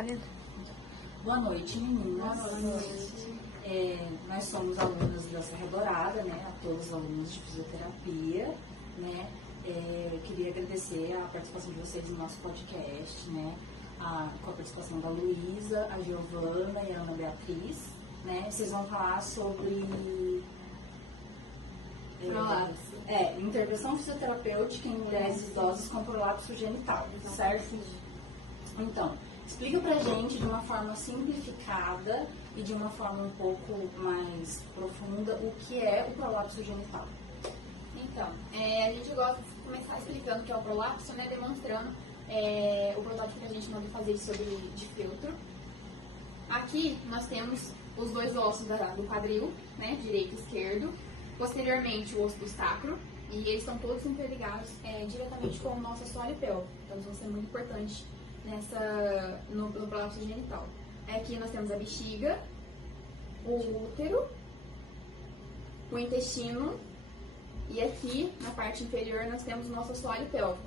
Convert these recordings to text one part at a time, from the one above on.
Valendo. Boa noite, meninas. Boa noite. Nós somos alunas da Serra Dourada, né? A todos os alunos de fisioterapia, né? Queria agradecer a participação de vocês no nosso podcast, né? Com a participação da Luísa, a Giovana e a Ana Beatriz, né? Vocês vão falar sobre Prolapso. Intervenção fisioterapêutica em mulheres idosas com prolapso genital, certo? Então, explica pra gente de uma forma simplificada e de uma forma um pouco mais profunda o que é o prolapso genital. Então, a gente gosta de começar explicando o que é o prolapso, né? Demonstrando o protótipo que a gente manda fazer de feltro. Aqui nós temos os dois ossos do quadril, né? Direito e esquerdo. Posteriormente o osso do sacro. E eles estão todos interligados diretamente com o nosso assoalho pélvico. Então isso vai ser muito importante no prolapso genital. Aqui nós temos a bexiga, o útero, o intestino e aqui na parte inferior nós temos o nosso assoalho pélvico.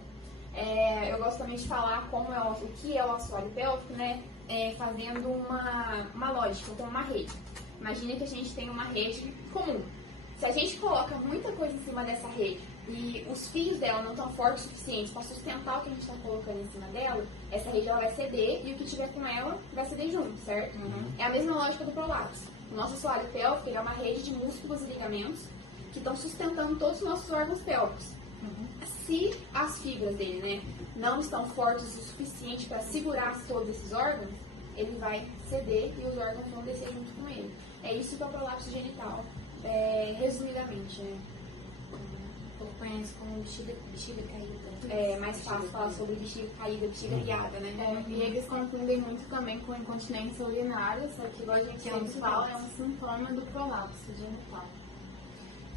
Eu gosto também de falar o que é o assoalho pélvico, né? Fazendo uma lógica, como uma rede. Imagina que a gente tem uma rede comum. Se a gente coloca muita coisa em cima dessa rede e os fios dela não estão fortes o suficiente para sustentar o que a gente está colocando em cima dela, essa rede ela vai ceder e o que tiver com ela vai ceder junto, certo? É a mesma lógica do prolapso. O nosso assoalho pélvico é uma rede de músculos e ligamentos que estão sustentando todos os nossos órgãos pélvicos. Se as fibras dele, né, não estão fortes o suficiente para segurar todos esses órgãos, ele vai ceder e os órgãos vão descer junto com ele. É isso que é o prolapso genital, resumidamente, né? Conhece como bexiga caída. É mais fácil falar sobre bexiga caída, bexiga guiada, né? E eles confundem muito também com incontinência urinária, só que igual a gente sempre fala, é um sintoma do prolapso genital.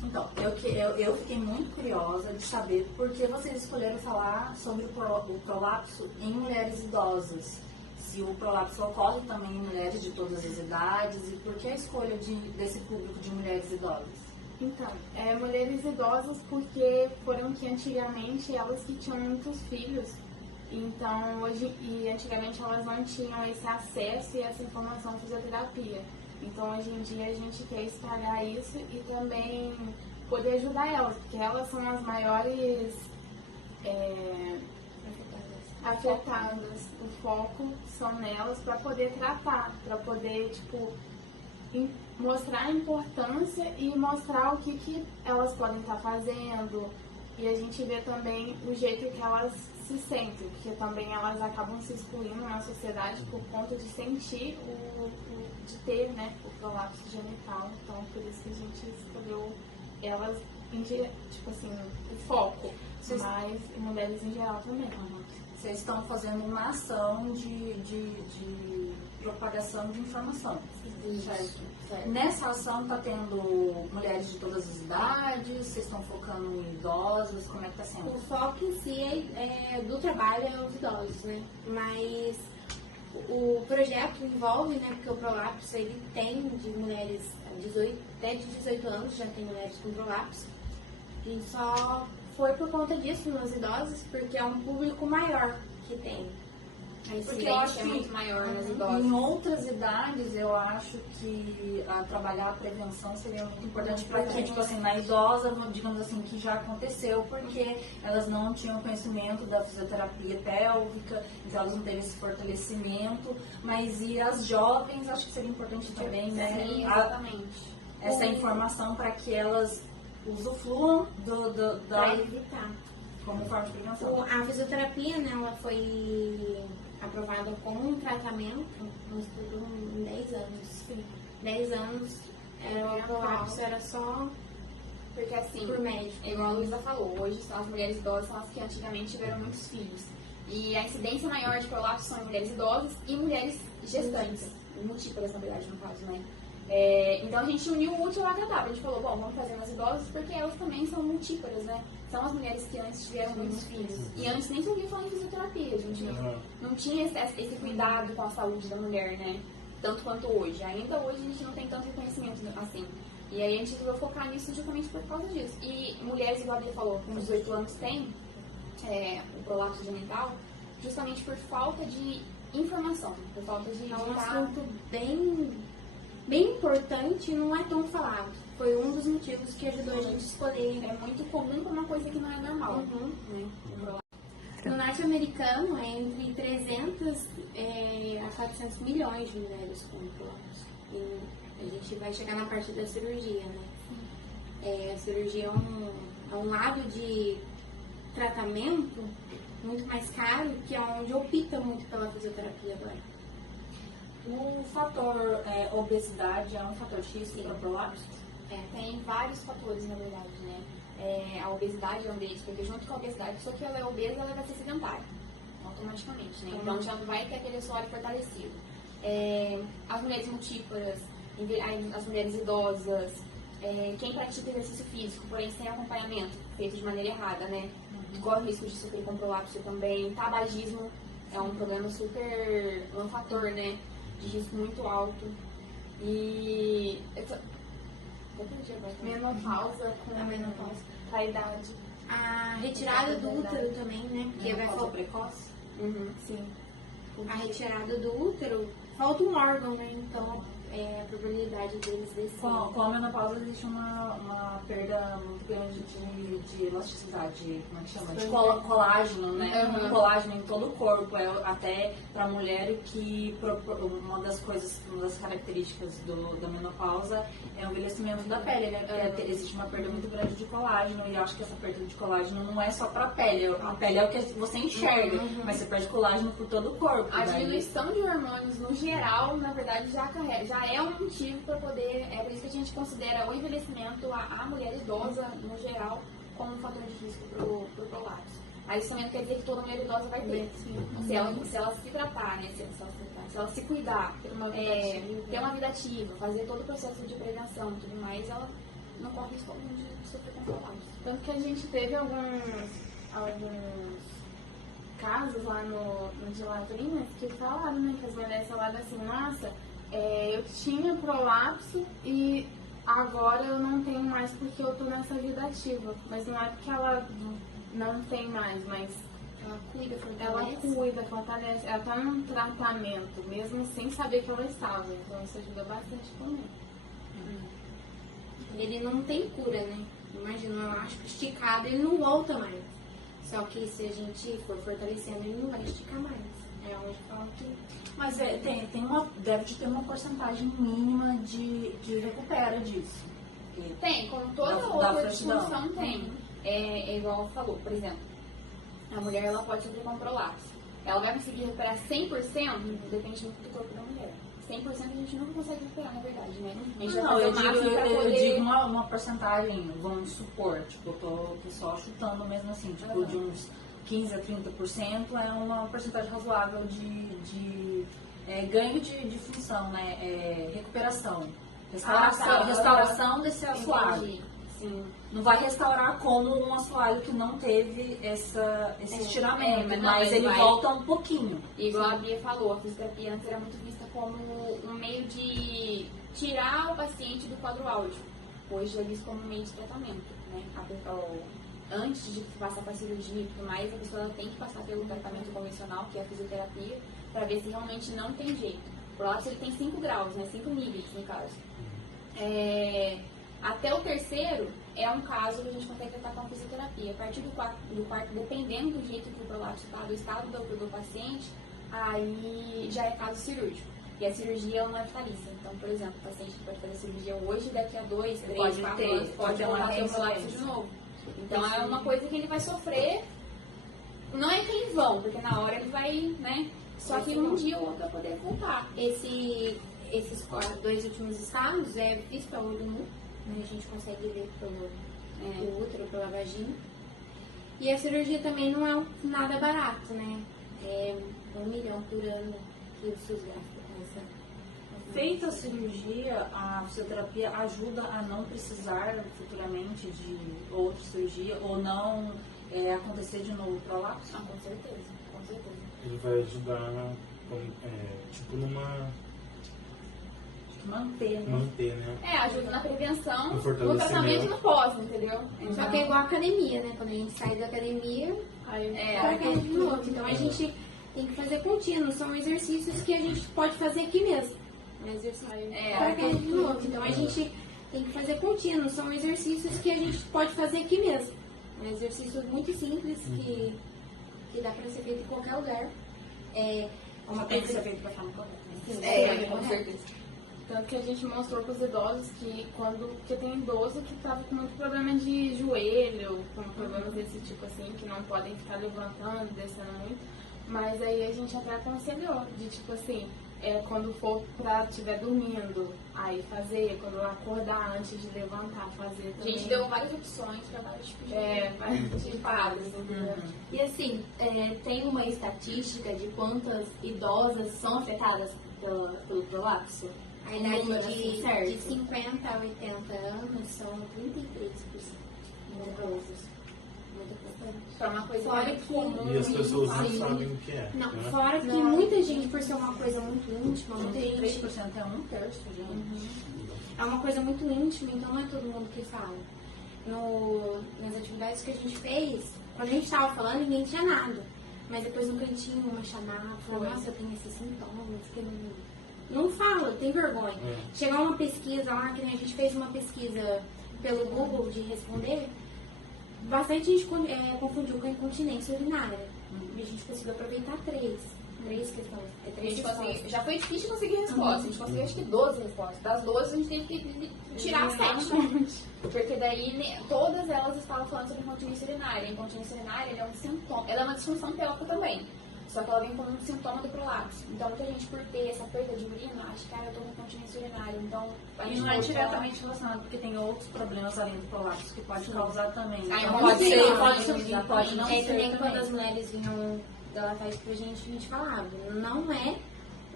Então, eu fiquei muito curiosa de saber por que vocês escolheram falar sobre o prolapso em mulheres idosas. Se o prolapso ocorre também em mulheres de todas as idades e por que a escolha desse público de mulheres idosas? Então, mulheres idosas porque foram que antigamente elas que tinham muitos filhos, então antigamente elas não tinham esse acesso e essa informação à fisioterapia. Então hoje em dia a gente quer espalhar isso e também poder ajudar elas, porque elas são as maiores afetadas. O foco são nelas para poder tratar, para poder mostrar a importância e mostrar o que elas podem estar fazendo. E a gente vê também o jeito que elas se sentem, porque também elas acabam se excluindo na sociedade por conta de sentir de ter, né, o prolapso genital. Então, por isso que a gente escolheu elas, o foco, mas mulheres em geral também. Vocês estão fazendo uma ação de propagação de informação, certo? Nessa ação está tendo mulheres de todas as idades, vocês estão focando em idosos, como é que está sendo? O foco em si do trabalho é os idosos, né? Mas o projeto envolve, né? Porque o prolapso ele tem de mulheres até de 18 anos, já tem mulheres com prolapso. E só foi por conta disso nos idosos, porque é um público maior que tem. Porque eu acho que é muito maior nas idosas. Em outras idades, eu acho que trabalhar a prevenção seria muito importante para que, na idosa, digamos assim, que já aconteceu, porque elas não tinham conhecimento da fisioterapia pélvica, então elas não teve esse fortalecimento, mas e as jovens, acho que seria importante também, né? Sim, exatamente. Essa informação para que elas usufruam para evitar. Como forma de prevenção. A fisioterapia, né, ela foi aprovada como um tratamento no estudo em 10 anos. Sim. 10 anos, o prolapso era só porque assim, por médico. Igual a Luísa falou, hoje as mulheres idosas são as que antigamente tiveram muitos filhos. E a incidência maior de prolapso são em mulheres idosas e mulheres gestantes. Múltiplas, na verdade, no caso, né? Então a gente uniu o útil ao agradável. A gente falou, bom, vamos fazer nas idosas porque elas também são multíparas, né? São as mulheres que antes tiveram muitos filhos. E antes nem se ouvia falar em fisioterapia. A gente não tinha esse cuidado com a saúde da mulher, né? Tanto quanto hoje. Ainda hoje a gente não tem tanto reconhecimento assim. E aí a gente resolveu focar nisso justamente por causa disso. E mulheres, igual ele falou, com 18 anos tem o prolapso genital, justamente por falta de informação, por falta de É um estar- assunto bem importante e não é tão falado. Foi um dos motivos que ajudou a gente a escolher. é muito comum para uma coisa que não é normal. Uhum. Né? No norte-americano, é entre 300 a 400 milhões de mulheres com prolapso. E a gente vai chegar na parte da cirurgia, né? A cirurgia é um lado de tratamento muito mais caro, que é onde opta muito pela fisioterapia agora. O fator obesidade é um fator de risco para prolapso? Tem vários fatores, na verdade, né? A obesidade é um deles, porque junto com a obesidade, só que ela é obesa, ela vai ser sedentária, automaticamente, né? Então já não vai ter aquele assoalho fortalecido. As mulheres multíparas, as mulheres idosas, quem pratica exercício físico, porém sem acompanhamento, feito de maneira errada, né? Corre o risco de sofrer com prolapso também. Tabagismo é um problema um fator, né? De risco muito alto. E... Menopausa com A menopausa. a idade. A retirada do útero também, né? Porque vai Menopausa faltar. precoce? Sim. A retirada do útero, falta um órgão, né? Então a probabilidade deles descer. Com a menopausa existe uma perda muito grande de elasticidade, como é que chama? De colágeno, né? Uhum. Colágeno em todo o corpo. Até para mulher que uma das características da menopausa é o envelhecimento da pele, né? Porque existe uma perda muito grande de colágeno e eu acho que essa perda de colágeno não é só para a pele. A pele é o que você enxerga, mas você perde colágeno por todo o corpo. A Daí- diminuição de hormônios no geral, na verdade, já é um motivo para poder. É por isso que a gente considera o envelhecimento, a mulher idosa, no geral, como um fator de risco para o prolapso. Mas isso também não quer dizer que toda mulher idosa vai ter. Se ela se tratar, né? Se ela se cuidar, ter uma vida ativa, fazer todo o processo de prevenção e tudo mais, ela não corre risco algum de sofrer com prolapso. Tanto que a gente teve alguns casos lá no de Lavrinhas que falaram, né? Que as mulheres falaram assim, nossa, eu tinha prolapso e agora eu não tenho mais porque eu tô nessa vida ativa. Mas não é porque ela não tem mais, mas Ela cuida, ela fortalece. cuida, fortalece, ela tá num tratamento, mesmo sem saber que ela estava. Então isso ajuda bastante também. Ele não tem cura, né? Imagina, eu acho que esticado ele não volta mais. Só que se a gente for fortalecendo, ele não vai esticar mais. É onde fala que. Mas deve de ter uma porcentagem mínima de recupera disso. Tem, como toda Da outra frouxidão. disfunção tem. É igual falou, por exemplo, a mulher ela pode sofrer com prolapso. Ela vai conseguir recuperar 100%, depende muito do corpo da mulher. 100% a gente nunca consegue recuperar, na verdade, né? A gente vai Não, fazer eu o máximo pra digo poder... uma porcentagem, vamos supor, tipo, eu tô só chutando mesmo assim, tipo, de uns 15 a 30% é uma porcentagem razoável de ganho de função, né? Recuperação. Restauração desse assoalho. Entendi. Sim. Não vai restaurar como um assoalho que não teve esse estiramento, mas ele vai- volta um pouquinho. Igual a Bia falou, a fisioterapia antes era muito vista como um meio de tirar o paciente do quadro áudio. Hoje é visto como um meio de tratamento, né? Antes de passar para a cirurgia e tudo mais, a pessoa ela tem que passar pelo tratamento convencional, que é a fisioterapia, para ver se realmente não tem jeito. O prolapso ele tem 5 graus, né? 5 níveis, no caso. Até o terceiro é um caso que a gente consegue tratar com a fisioterapia. A partir do quarto, dependendo do jeito que o prolapso está, do estado do paciente, aí já é caso cirúrgico. E a cirurgia não é vitalícia. Então, por exemplo, o paciente que pode fazer a cirurgia hoje, daqui a 2, 3, Pode 4 ter, anos, pode pode ter uma voltar a ter o prolapso reincidência. de novo. Então, é uma coisa que ele vai sofrer. Não é que em vão, porque na hora ele vai, né? Só que um dia ou outro vai poder voltar. Esses 2 últimos estados é visto a olho nu, né? A gente consegue ver pelo útero, pela vagina. E a cirurgia também não é nada barato, né? É 1 milhão por ano que o SUS gasta com essa. Feita a cirurgia, a fisioterapia ajuda a não precisar futuramente de outra cirurgia ou não acontecer de novo o prolapso? Ah, com certeza, com certeza. Ele vai ajudar, tipo, numa... Manter, né? manter, né? Ajuda na prevenção, No no fortalecimento. tratamento e no pós, entendeu? Só que é igual a academia, né? Quando a gente sai da academia, Aí coloca de novo. Então a gente tem que fazer contínuo. São exercícios que a gente pode fazer aqui mesmo. Um exercício para cair de novo. Então a gente tem que fazer contínuo. São exercícios que a gente pode fazer aqui mesmo. Um exercício muito simples que dá para ser feito em qualquer lugar. Tem que ser feito para ficar no correto. Com certeza. Tanto que a gente mostrou para os idosos que porque tem idoso que tava com muito problema de joelho, com problemas desse tipo assim, que não podem ficar levantando, descendo muito. Mas aí a gente até aconselhou de tipo assim, quando for estiver dormindo, aí fazer, quando acordar antes de levantar, fazer A também. gente deu várias opções para vários tipos de quadros, entendeu? E assim, tem uma estatística de quantas idosas são afetadas pelo prolapso? A Um número idade assim certo? de 50 a 80 anos são 33% de idosos. Muito importante. Para uma coisa Fora muito que- comum. E as pessoas não Sim. sabem o que é. Não, né? fora que muita gente, por ser uma coisa muito íntima, muita gente 3% é 1/3, gente. é uma coisa muito íntima, então não é todo mundo que fala. Nas atividades que a gente fez, quando a gente estava falando, ninguém tinha nada. Mas depois no cantinho, uma chamada, falou, nossa, eu tenho esses sintomas, que não fala, tem vergonha. Chegar uma pesquisa lá, que a gente fez uma pesquisa pelo Google de responder, bastante gente confundiu com a incontinência urinária. E a gente conseguiu aproveitar três questões. A Três gente respostas. conseguiu, já foi difícil conseguir resposta. A gente conseguiu acho que 12 respostas. Das 12 a gente teve que tirar 7. Porque daí todas elas estavam falando sobre incontinência urinária. A incontinência urinária ela é um sintoma, ela é uma disfunção pélvica também. Só que ela vem como um sintoma do prolapso. Então muita gente por ter essa perda de urina acha que eu tô com incontinência urinária. Então a E gente não é pode diretamente relacionado, porque tem outros problemas além do prolapso que pode causar também. Ah, Então, pode ser, pode também, ser, pode não É ser também quando também. as mulheres vinham delatar isso pra gente, a gente falava, não é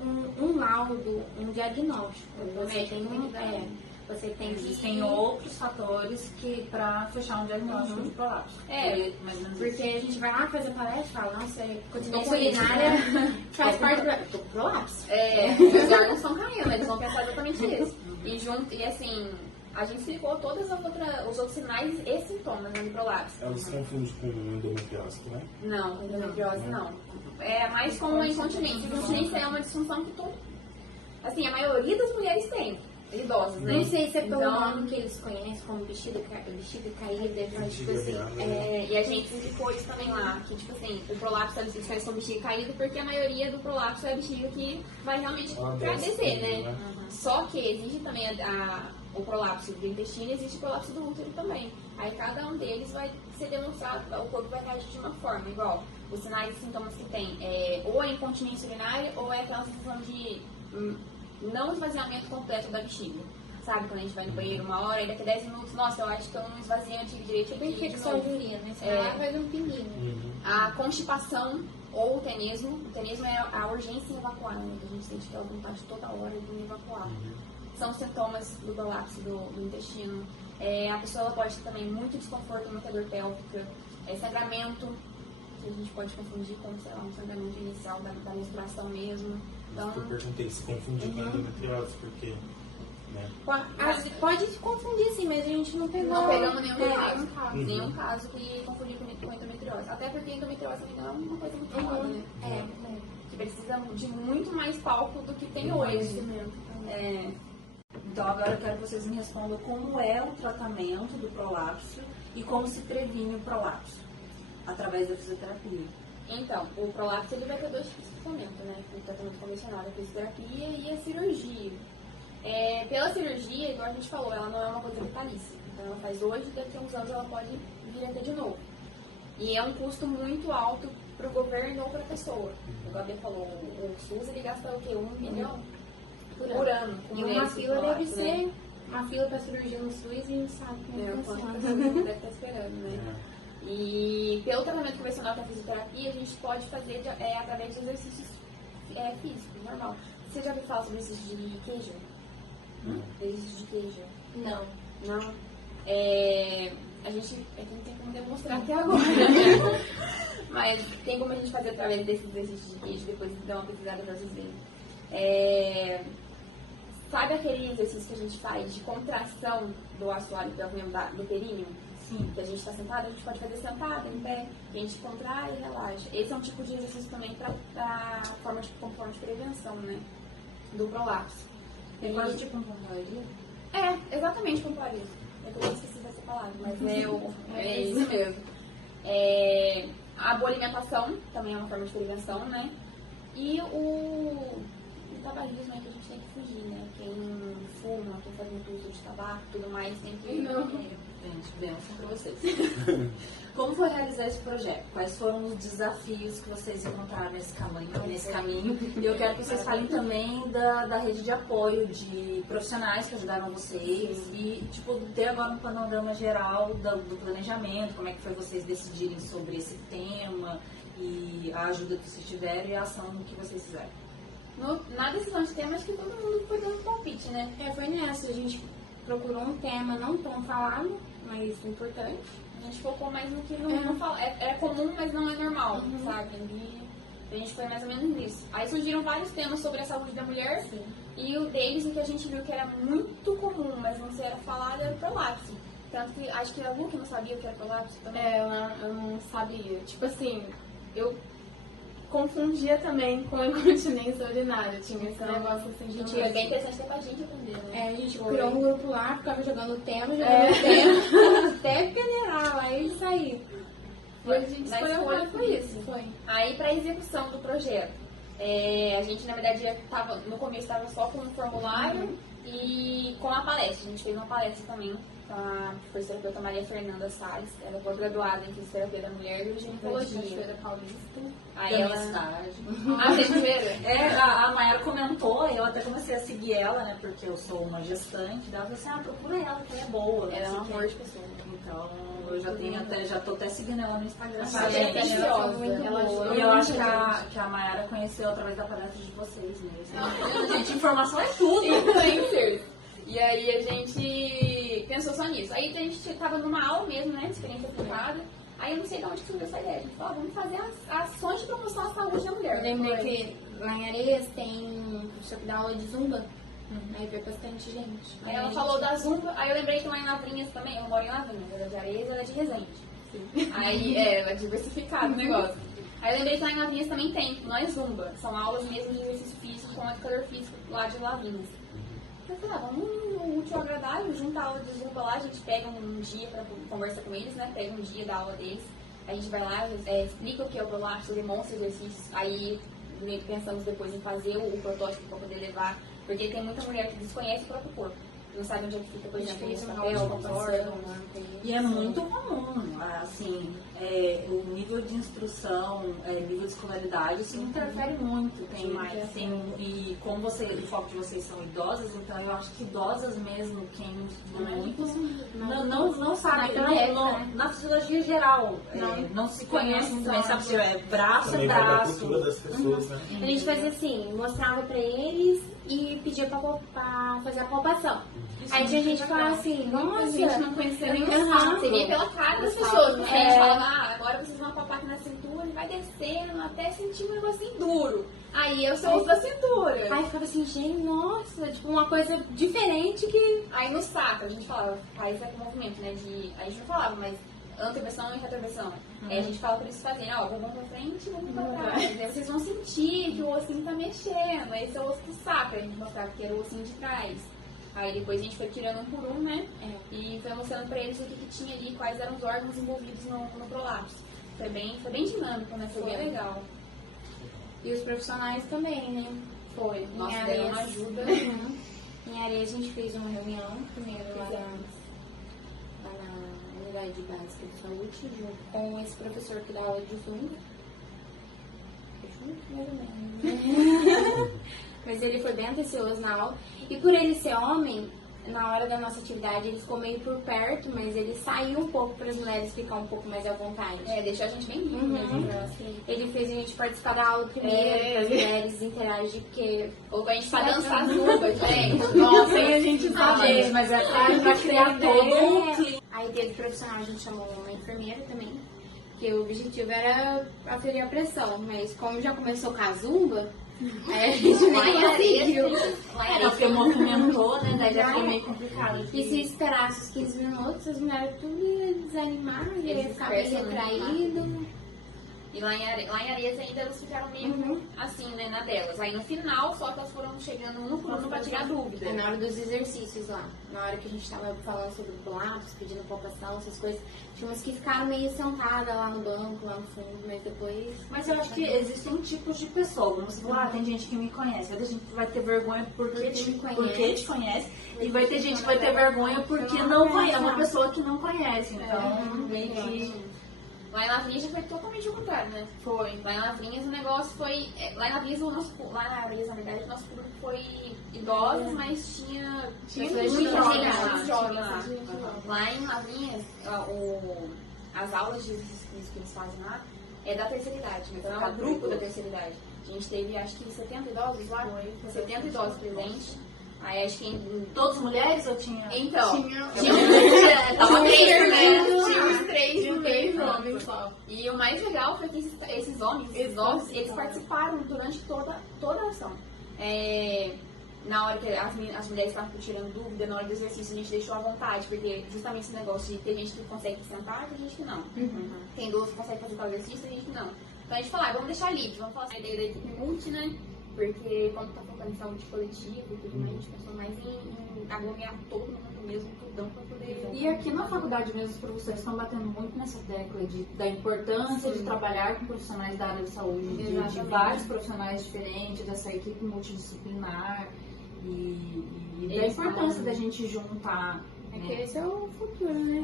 um laudo, um diagnóstico. Você tem você tem Existem outros fatores que para fechar um diagnóstico de prolapso. Mais ou menos Porque a gente vai lá fazer palestra e fala, nossa, continência com isso, urinária faz parte do prolapso. os órgãos estão caindo, eles vão pensar exatamente isso. E assim, a gente explicou todos os outros sinais e sintomas do prolapso. Elas se confundem com endometriose, né? Não, endometriose não. É mais como a incontinência. A incontinência é uma disfunção que assim, a maioria das mulheres tem, idosas, né? Não sei se é pelo Então, nome que eles conhecem como bexiga caída, mas tipo assim, e a gente explicou isso também lá, que tipo assim, o prolapso eles conhecem como bexiga caída porque a maioria do prolapso é a bexiga que vai realmente pra descer, né? Só que existe também o prolapso do intestino e existe o prolapso do útero também. Aí cada um deles vai ser demonstrado, o corpo vai reagir de uma forma, igual os sinais e sintomas que tem, ou é incontinência urinária ou é aquela sensação de não esvaziamento completo da bexiga. Sabe, quando a gente vai no banheiro uma hora e daqui a 10 minutos, nossa, eu acho que eu não esvaziei direito tipo aqui. infecção de urina, né? Você vai lá e faz um pinguinho. A constipação ou o tenesmo é a urgência em evacuar, né? A gente sente aquela vontade toda hora de evacuar. São sintomas do prolapso do intestino. A pessoa ela pode ter também muito desconforto, muita dor pélvica, sangramento, que a gente pode confundir com, sei lá, um sangramento inicial da menstruação mesmo. Então, Eu perguntei se confunde com endometriose, porque... Né? Pode confundir sim, mas a gente não pegou. não pegamos nenhum caso. Uhum. Nenhum caso que confundir com endometriose. Até porque endometriose ainda é uma coisa muito falada, né? Que precisa de muito mais palco do que tem hoje. Então agora eu quero que vocês me respondam como é o tratamento do prolapso e como se previne o prolapso através da fisioterapia. Então, o prolapso ele vai ter 2 tipos de tratamento, né? O tratamento convencional, a fisioterapia e a cirurgia. Pela cirurgia, igual a gente falou, ela não é uma coisa vitalícia. Então ela faz hoje e daqui a uns anos ela pode vir a ter de novo. E é um custo muito alto para o governo ou para a pessoa. O Gabi falou, o SUS ele gasta o quê? 1 milhão por ano. Com E uma mulheres fila com deve prolapso, ser uma fila para cirurgia no SUS e não sabe como Quantas funciona. pessoas deve estar esperando, né? E pelo tratamento convencional com a fisioterapia, a gente pode fazer através de exercícios físicos, normal. Você já ouviu falar sobre exercício de queijo? Exercício de queijo? Não. Não? A gente não tem como demonstrar até agora, né? Mas tem como a gente fazer através desses exercícios de queijo, depois dar uma pesquisada pra vocês verem. Sabe aquele exercício que a gente faz de contração do assoalho pélvico do períneo? Sim. Que a gente está sentado, a gente pode fazer sentado, em pé, a gente contrai e relaxa. Esse é um tipo de exercício também para forma de prevenção, né? Do prolapso. É quase tipo um pontuaria? É, exatamente pontuaria. Eu esqueci dessa palavra, mas é isso mesmo. A boa alimentação também é uma forma de prevenção, né? E o tabagismo é que a gente tem que fugir, né? Quem fuma, quem faz muito uso de tabaco, tudo mais, tem que... Gente, benção pra vocês. Como foi realizar esse projeto? Quais foram os desafios que vocês encontraram nesse caminho? E eu quero que vocês falem também da rede de apoio de profissionais que ajudaram vocês e, tipo, ter agora um panorama geral do planejamento, como é que foi vocês decidirem sobre esse tema e a ajuda que vocês tiveram e a ação que vocês fizeram. Na decisão de tema, acho que todo mundo foi dando palpite, né? Foi nessa, a gente procurou um tema não tão falado, mas importante. A gente focou mais no que não fala. É comum, mas não é normal, sabe? E a gente foi mais ou menos nisso. Aí surgiram vários temas sobre a saúde da mulher. Sim. E o deles, o que a gente viu que era muito comum, mas não se era falado, era o prolapso. Tanto que acho que a Lu que não sabia o que era prolapso também. Eu não sabia. Tipo assim, eu confundia também com incontinência urinária. Tinha esse negócio assim. Gente, é bem interessante até pra gente aprender, né? A gente criou um grupo lá, ficava jogando tema, até peneirar lá e sair. E a gente Na escolheu escolha qual foi isso. Foi. Aí, pra execução do projeto, a gente, na verdade, no começo estava só com um formulário e com a palestra. A gente fez uma palestra também com a fisioterapeuta Maria Fernanda Salles, ela é pós-graduada em fisioterapia da mulher e ginecologia. Cachoeira Paulista. Aí Da ela... minha cidade. Ah, vocês viram? A Mayara comentou, eu até comecei a seguir ela, né, porque eu sou uma gestante, daí ela falou assim, procura ela, que ela é boa. Ela é um não sei o amor quê. de pessoa. Então, eu já tô até seguindo ela no Instagram. Ela é preciosa. E eu acho que a Mayara conheceu através da palestra de vocês mesmo. Gente, informação é tudo. Influencers. E aí a gente pensou só nisso. Aí a gente tava numa aula mesmo, né, de experiência aplicada. Aí eu não sei de onde surgiu essa ideia. A gente falou, vamos fazer as ações de promoção à saúde da mulher. Eu lembrei que lá em Areias tem um professor que dá aula de zumba. Aí veio bastante gente. Aí ela falou da Zumba, aí eu lembrei que lá em Lavrinhas também, eu moro em Lavrinhas, ela é de Areias e ela é de Resende. Aí, ela é diversificado o negócio. Aí eu lembrei que lá em Lavrinhas também tem, não é Zumba, são aulas mesmo de exercício físico com educador físico lá de Lavrinhas. Eu falei, vamos no útil ao agradável, junta a aula de Zumba lá, a gente pega um dia pra conversar com eles, né, pega um dia da aula deles, a gente vai lá, explica o que é o prolapso, demonstra exercícios, aí pensamos depois em fazer o protótipo para poder levar, porque tem muita mulher que desconhece o próprio corpo. Não sabe onde é que fica, por exemplo, o papel, o órgão. E é muito comum, assim, o nível de instrução, nível de escolaridade, isso interfere muito. E como o foco de vocês são idosas, então eu acho que idosas mesmo, quem estudou muito, não sabe, na fisiologia geral, não se conhece muito bem, sabe se é braço, também é vai da braço. cultura das pessoas, né? A gente fazia assim, mostrava pra eles e pedia pra fazer a palpação. Aí tinha gente que falava assim, nossa, A gente não conhecia nem Você via pela cara das pessoas, né? A gente falava, agora vocês vão papar aqui na cintura e vai descendo até sentir um negocinho duro. Aí eu sou da cintura. Aí ficava assim, gente, nossa, tipo uma coisa diferente que... Aí no sacro, a gente falava, faz o movimento, né? A gente não falava, mas anteversão e retroversão. Aí a gente fala pra eles fazerem, vamos pra frente, vamos pra trás. Aí vocês vão sentir que o ossinho tá mexendo. Esse é o osso do sacro, a gente mostrava que era o ossinho de trás. Aí depois a gente foi tirando um por um, né? E foi mostrando pra eles o que tinha ali, quais eram os órgãos envolvidos no prolapso. Foi bem dinâmico, né? Foi bem legal. E os profissionais também, né? Foi. Nossa, deram uma ajuda. Em Areias a gente fez uma reunião, primeiro lá na unidade básica de saúde, junto com esse professor que dá aula de Zumba. Junto, mais ou menos, né? Mas ele foi bem atencioso na aula. E por ele ser homem, na hora da nossa atividade, ele ficou meio por perto, mas ele saiu um pouco para as mulheres ficar um pouco mais à vontade. Deixou a gente bem livre mesmo. Ele fez a gente participar da aula primeiro, para as mulheres interagir, porque... Ou a gente pra dançar Zumba, gente. Nossa, aí a gente sabe. Mas é claro, pra criar todo um clima. Aí teve profissional, a gente chamou uma enfermeira também, que o objetivo era aferir a pressão, mas como já começou com a Zumba, Aí a gente Lá nem em Areias, conseguiu. lá em É, Areias porque movimentou, né? Daí já ficou meio complicado. E se esperasse os 15 minutos, as mulheres tudo iam desanimar, ia Eles ficar meio dispersam, né? retraído. E lá em Areias ainda elas ficaram meio assim, né, na delas. Aí no final, só que elas foram chegando um por um pra tirar dúvida. É na hora dos exercícios lá. Na hora que a gente tava falando sobre prolapso, pedindo palpação, essas coisas. Tinha umas que ficaram meio sentadas lá no banco, lá no fundo, mas depois... Mas eu acho que existem tipos de pessoas. Você fala, tem gente que me conhece. Aí a gente vai ter vergonha porque te conhece. E vai ter gente que vai ter vergonha porque não conhece. É uma pessoa que não conhece. Então, meio que... Lá em Lavrinhas já foi totalmente o contrário, né? Foi. Lá em Lavrinhas o negócio foi... Lá em Lavrinhas, lá na Lavrinhas, na verdade, o nosso público foi idosos, mas tinha pessoas muita jovens gente lá. jovem, tinha lá. Lá em Lavrinhas, as aulas de exercícios que eles fazem lá é da terceira idade, mas é o grupo da terceira idade. A gente teve, acho que 70 idosos lá. 70 idosos presentes. Aí acho que Todas mulheres ou tinha? Então, Tinha tava três, né? Tinha Tinha uns três no meio. homens só. E o mais legal foi que esses homens, eles participaram durante toda a ação. Na hora que as mulheres estavam tirando dúvida, na hora do exercício, a gente deixou à vontade, porque justamente esse negócio de ter gente que consegue sentar e tem gente que não. Tem idoso que consegue fazer tal exercício e tem gente que não. Então a gente falou, vamos deixar livre, vamos falar a ideia da equipe multi, né? Porque como tá focando em saúde coletiva e tudo mais, a gente pensou mais em aglomerar todo mundo mesmo, tudão, pra poder... E aqui na faculdade mesmo, os professores estão batendo muito nessa tecla da importância de trabalhar com profissionais da área de saúde, de vários profissionais diferentes, dessa equipe multidisciplinar e da importância da gente juntar. É que esse é o futuro, né?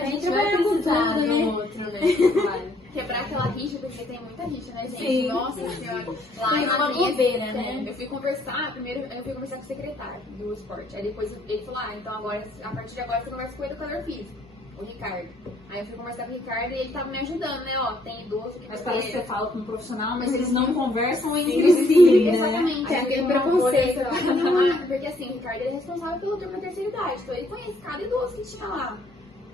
A gente vai precisar do outro, né? Quebrar aquela rixa, porque tem muita rixa, né, gente? Sim. Nossa senhora. Lá Tem em uma Lavrinhas, bobeira, né? Eu fui conversar, primeiro eu fui conversar com o secretário do esporte. Aí depois ele falou, então agora, a partir de agora você conversa com o educador físico, o Ricardo. Aí eu fui conversar com o Ricardo e ele tava me ajudando, né? Ó, tem idoso que Mas vai parece que ter- você fala com um profissional, mas eles não conversam entre si, né? Exatamente. Tem aquele Aí, preconceito. porque assim, o Ricardo é responsável pelo turma da terceira idade, então ele conhece cada idoso que tinha lá.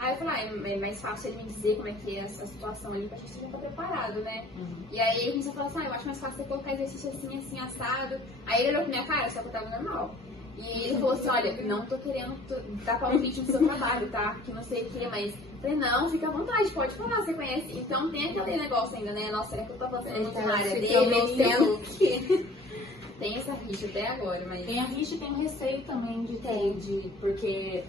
Aí eu falei, é mais fácil ele me dizer como é que é essa situação ali, pra gente já estar preparado, né? E aí a gente falou assim, eu acho mais fácil você colocar exercício assim, assado. Aí ele olhou pra minha cara, só que eu tava normal. E ele falou assim, olha, não tô querendo tapar o ritmo do seu trabalho, tá? Que não sei o que, mas... Eu falei, não, fica à vontade, pode falar, você conhece. Então tem aquele negócio ainda, né? Nossa, será que eu tô fazendo muito na área dele? Ou sendo o quê? Tem essa rixa até agora, mas... Tem a rixa e tem o receio também de ter, porque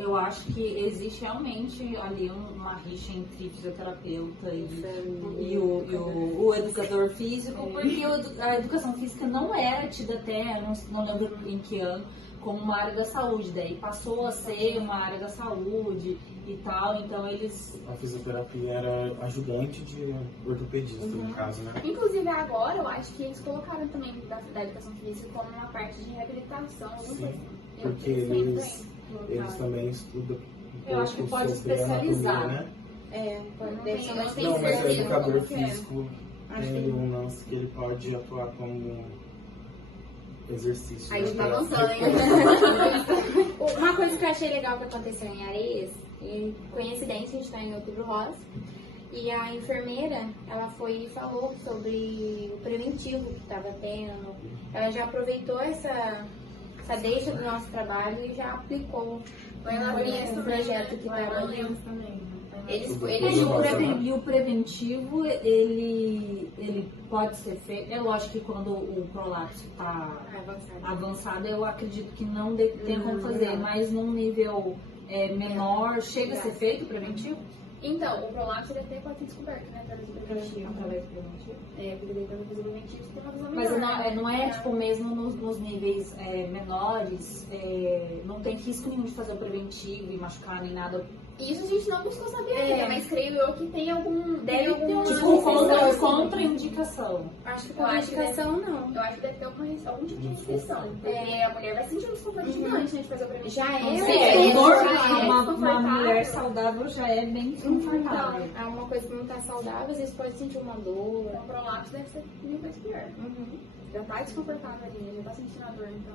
eu acho que existe realmente ali uma rixa entre fisioterapeuta e o educador físico, porque a educação física não era tida até, não lembro em que ano, como uma área da saúde, daí passou a ser uma área da saúde e tal, então eles... A fisioterapia era ajudante de ortopedista, no caso, né? Inclusive agora, eu acho que eles colocaram também da educação física como uma parte de reabilitação, alguma Sim, coisa assim. porque eles também estudam um Eu acho que pouco pode sobre a anatomia, especializar. né? Deve ser mais Não, mas o certeza educador como que é. físico tem um lance que ele pode atuar como exercício. Aí a gente tá né? avançando, hein? Uma coisa que eu achei legal que aconteceu em Areias, em coincidência, a gente tá em Outubro Rosa, e a enfermeira, ela foi e falou sobre o preventivo que estava tendo. Ela já aproveitou essa deixa do nosso trabalho e já aplicou um projeto que estava ali. Eles E o preventivo, ele pode ser feito. É lógico que quando o prolapso está avançado, eu acredito que não tem como fazer, mas num nível menor, chega a ser feito o preventivo? Então, o prolapso ele até pode ser descoberto, né? Através do preventivo. Através do preventivo. Porque daí quando fazer o preventivo, você tem uma visão Mas melhor. não é, tipo, mesmo nos níveis menores, não tem risco nenhum de fazer o preventivo e machucar nem nada. Isso a gente não buscou saber ainda, mas creio eu que tem algum... Deve ter uma Tipo, contraindicação. Acho que Eu com a acho que indicação não. Eu acho que deve ter algum tipo de restrição. Porque a mulher vai sentir um desconforto gigante, né, de fazer o preventivo. Já Uma mulher saudável já é bem desconfortável. É uma coisa que não tá saudável, às vezes pode sentir uma dor. O prolapso deve ser mil vezes pior. Já tá desconfortável ali, já tá sentindo a dor, então...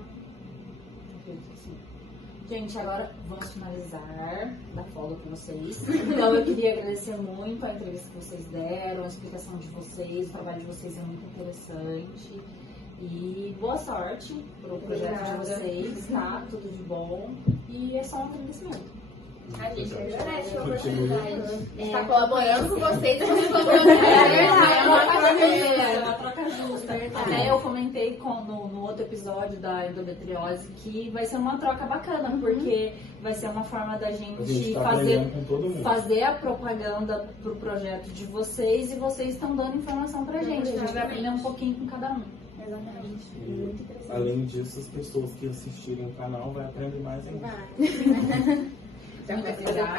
Gente, agora vamos finalizar da folga com vocês. Então eu queria agradecer muito a entrevista que vocês deram, a explicação de vocês, o trabalho de vocês é muito interessante. E boa sorte pro projeto de vocês, tá? Tudo de bom. E é só um agradecimento. A gente agradece a Continue. oportunidade. Está colaborando com vocês, vocês estão É uma troca justa, colaborando. é uma troca justa. Até eu comentei no outro episódio da endometriose que vai ser uma troca bacana, porque vai ser uma forma da A gente gente tá aprendendo com todo mundo. fazer a propaganda pro projeto de vocês e vocês estão dando informação pra gente. A gente vai aprender um pouquinho com cada um. Exatamente. E, além disso, as pessoas que assistirem o canal vão aprender mais ainda. Vai. Muito obrigada.